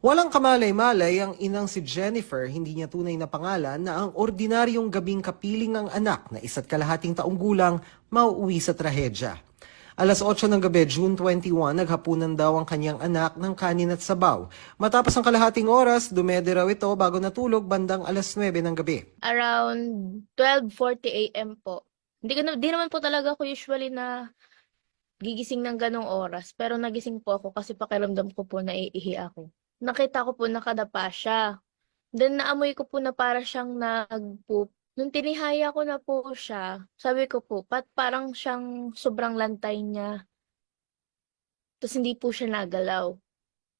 Walang kamalay-malay ang inang si Jennifer, hindi niya tunay na pangalan, na ang ordinaryong gabing kapiling ang anak na 1.5 taong gulang mauuwi sa trahedya. Alas 8 ng gabi, June 21, naghapunan daw ang kanyang anak ng kanin at sabaw. Matapos ang kalahating oras, dumede raw ito bago natulog bandang alas 9 ng gabi. Around 12:40 AM po. Di naman po talaga ako usually na gigising ng ganong oras, pero nagising po ako kasi pakiramdam ko po naiihi ako. Nakita ko po nakadapa siya. Then naamoy ko po na para siyang nag-poop. Nung tinihaya ko na po siya, sabi ko po, parang siyang sobrang lantay niya. Tapos hindi po siya nagalaw.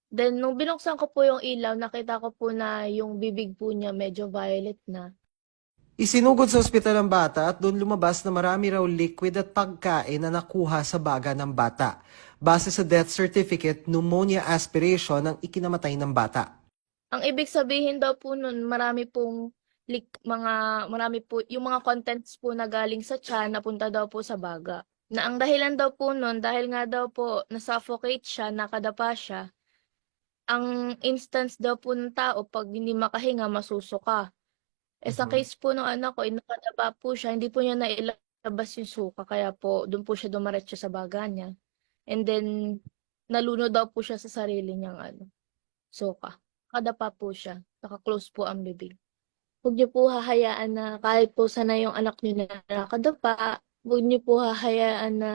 Then nung binuksan ko po yung ilaw, nakita ko po na yung bibig po niya medyo violet na. Isinugod sa ospital ang bata at doon lumabas na marami raw liquid at pagkain na nakuha sa baga ng bata. Base sa death certificate, pneumonia aspiration ang ikinamatay ng bata. Ang ibig sabihin daw po nun, marami po, yung mga contents po na galing sa tiyan, napunta daw po sa baga. Na ang dahilan daw po nun, dahil nga daw po, nasuffocate siya, nakadapa siya, ang instance daw po ng tao, pag hindi makahinga, masusuka. Sa case po ng anak ko, nakadapa po siya, hindi po niya nailabas yung suka, kaya po, doon po siya dumaretso sa baga niya. And then, nalunod daw po siya sa sarili niyang suka. Nakadapa po siya, naka-close po ang bibig. Huwag niyo po hahayaan na kahit po sana yung anak niyo na nakadapa, huwag niyo po hahayaan na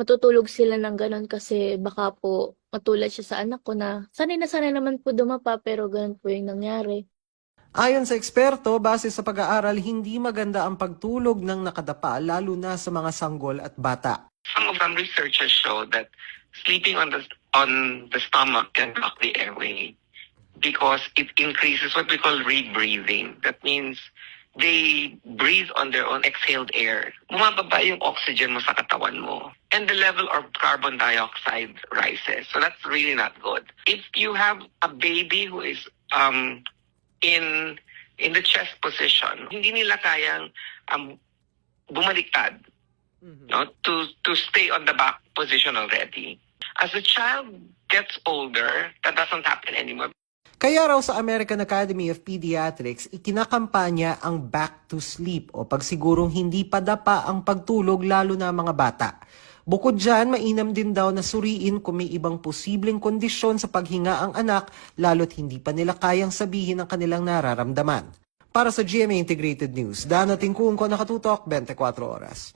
matutulog sila ng ganon kasi baka po matulad siya sa anak ko na sanay na sanay naman po dumapa pero ganon po yung nangyari. Ayon sa eksperto, base sa pag-aaral, hindi maganda ang pagtulog ng nakadapa lalo na sa mga sanggol at bata. Some of them researchers show that sleeping on the stomach can block the airway because it increases what we call rebreathing. That means they breathe on their own exhaled air. Bumababa yung oxygen mo sa katawan mo. And the level of carbon dioxide rises. So that's really not good. If you have a baby who is in the chest position, hindi nila kayang bumaliktad, no, to stay on the back position already. As the child gets older, that doesn't happen anymore. Kaya raw sa American Academy of Pediatrics, ikinakampanya ang back to sleep o pagsigurong hindi padapa ang pagtulog lalo na mga bata. Bukod dyan, mainam din daw na suriin kung may ibang posibleng kondisyon sa paghinga ang anak lalo't hindi pa nila kayang sabihin ang kanilang nararamdaman. Para sa GMA Integrated News, Dano Tingkung ko, nakatutok 24 oras.